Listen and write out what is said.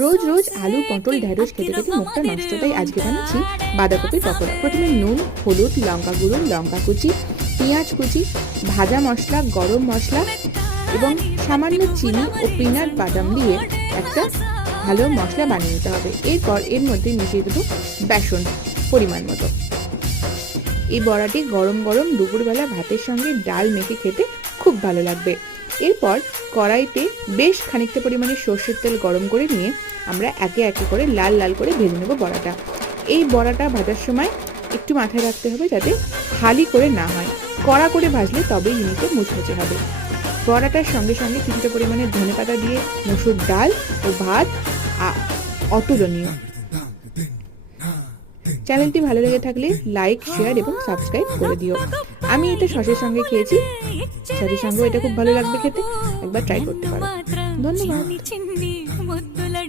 রোজ রোজ আলু, পটল, ঢেঁড়স খেতে খেতে মুখটা নষ্ট, তাই আজকে বানাচ্ছি বাঁধাকপির পকোড়া। প্রথমে নুন, হলুদ, লঙ্কা গুঁড়ো, লঙ্কা কুচি, পেঁয়াজ কুচি, ভাজা মশলা, গরম মশলা এবং সামান্য চিনি ও পিনাট বাদাম দিয়ে একটা ভালো মশলা বানিয়ে নিতে হবে। এরপর এর মধ্যে মিশিয়ে দেবো বেসন পরিমাণ মতো। এই বড়াটি গরম গরম দুপুরবেলা ভাতের সঙ্গে ডাল মেখে খেতে খুব ভালো লাগবে। এরপর কড়াইতে বেশ খানিকটা পরিমাণে সর্ষের তেল গরম করে নিয়ে আমরা একে একে করে লাল লাল করে ভেজে নেব বড়াটা। এই বড়াটা ভাজার সময় একটু মাথায় রাখতে হবে যাতে হালি করে না হয়, কড়া করে ভাজলে তবেই জিনিসটা মুচমুচে হবে। বড়াটার সঙ্গে সঙ্গে কিছুটা পরিমাণে ধনেপাতা দিয়ে মসুর ডাল ও ভাত অতুলনীয়। চ্যানেলটি ভালো লেগে থাকলে লাইক, শেয়ার এবং সাবস্ক্রাইব করে দিও। আমি এটা সসের সঙ্গে খেয়েছি, সসের সঙ্গেও এটা খুব ভালো লাগবে খেতে, একবার ট্রাই করতে পারো। ধন্যবাদ।